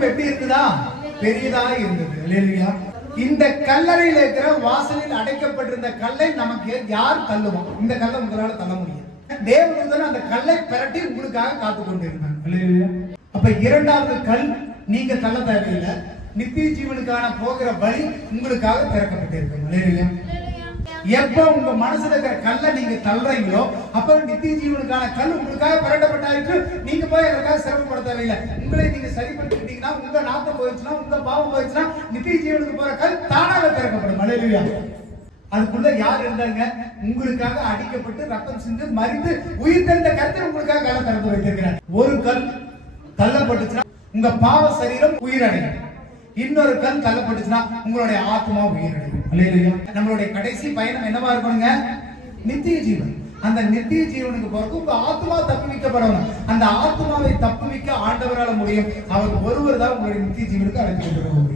Room எப்படி இருந்ததா பெரியதா இருந்தது. இல்லையா இந்த கல்லறையில் இருக்கிற வாசலில் அடைக்கப்பட்டிருந்த கல்லை நமக்கு யார் தள்ளுவோம்? இந்த கல்லை உங்களால தள்ள முடியும் தேவதூதன் அந்த கல்லை பிரட்டி உங்களுக்காக காத்து கொண்டிருந்தாங்க அப்ப இரண்டாவது கல் நீங்க தள்ள தேவையில்லை. நித்திய ஜீவனுக்கான போகிற வழி உங்களுக்காக திறக்கப்பட்டிருக்கு இல்லையா எப்போ உங்க மனசுல இருக்கிற கல்லை நீங்க தள்ளுறீங்களோ அப்ப நித்திய ஜீவனுக்கான கல் உங்களுக்காக பரட்டப்பட்டாயிற்று. நீங்க போய் அதற்காக சிரமப்பட தேவையில்லை. உங்களை நீங்க சரி பண்ணிக்கிட்டீங்கன்னா உங்க நாத்தம் போயிடுச்சுன்னா உங்க பாவம் போயிடுச்சுன்னா நித்திய ஜீவனுக்கு போற கல் தானாக திறக்கப்படும். மலையிலா அதுக்குள்ள யார் இருந்தாங்க? உங்களுக்காக அடிக்கப்பட்டு ரத்தம் சிந்து மறித்து உயிர் தந்த கருத்தை உங்களுக்காக கல்லை திறந்து வைத்திருக்கிறார். ஒரு கல் தள்ளப்பட்டுச்சுன்னா உங்க பாவ சரீரம் உயிரடையும். இன்னொரு கண் தள்ளப்பட்டுச்சுன்னா உங்களுடைய ஆத்மா உயிரிழக்கும். நம்மளுடைய கடைசி பயணம் என்னவா இருக்கணுங்க? நித்திய ஜீவன். அந்த நித்திய ஜீவனுக்கு பிறகு உங்க ஆத்மா தப்புவிக்கப்படணும். அந்த ஆத்மாவை தப்புவிக்க ஆண்டவரால முடியும். அவர் ஒருவர் தான் உங்களுடைய நித்திய ஜீவனுக்கு அழைத்து கொண்டு